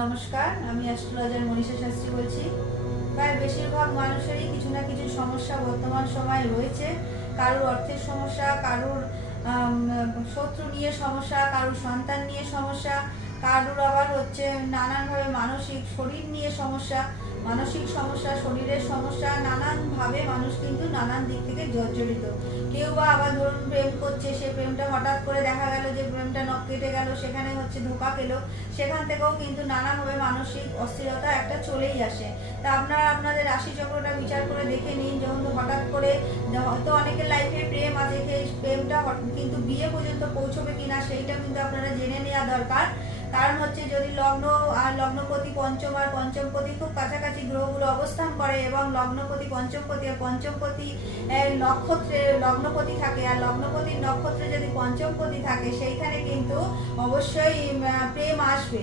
নমস্কার, আমি অ্যাস্ট্রোলজার মনীষা শাস্ত্রী বলছি। প্রায় বেশিরভাগ মানুষেরই কিছু না কিছু সমস্যা বর্তমান সময়ে রয়েছে। কারোর অর্থের সমস্যা, কারোর শত্রু নিয়ে সমস্যা, কারোর সন্তান নিয়ে সমস্যা, কারোর আবার হচ্ছে নানানভাবে মানসিক শরীর নিয়ে সমস্যা, মানসিক সমস্যা, শরীরের সমস্যা, নানানভাবে মানুষ কিন্তু নানান দিক থেকে জর্জরিত। কেউ বা আবার ধরুন প্রেম করছে, সে প্রেমটা হঠাৎ করে দেখা গেল যে প্রেমটা নখ কেটে গেল, সেখানে হচ্ছে ধোঁকা পেলো, সেখান থেকেও কিন্তু নানাভাবে মানসিক অস্থিরতা একটা চলেই আসে। তা আপনারা আপনাদের রাশিচক্রটা বিচার করে দেখে নিন, যখন হঠাৎ করে হয়তো অনেকের লাইফে প্রেম আছে, সেই প্রেমটা কিন্তু বিয়ে পর্যন্ত পৌঁছবে কিনা সেইটা কিন্তু আপনারা জেনে নেওয়া দরকার। কারণ হচ্ছে যদি লগ্ন আর লগ্নপতি পঞ্চম আর পঞ্চমপতি খুব কাছাকাছি গ্রহগুলো অবস্থান করে এবং লগ্নপতি পঞ্চমপতি আর পঞ্চমপতি নক্ষত্রে লগ্নপতি থাকে, আর লগ্নপতির নক্ষত্রে যদি পঞ্চমপতি থাকে, সেইখানে কিন্তু অবশ্যই প্রেম আসবে।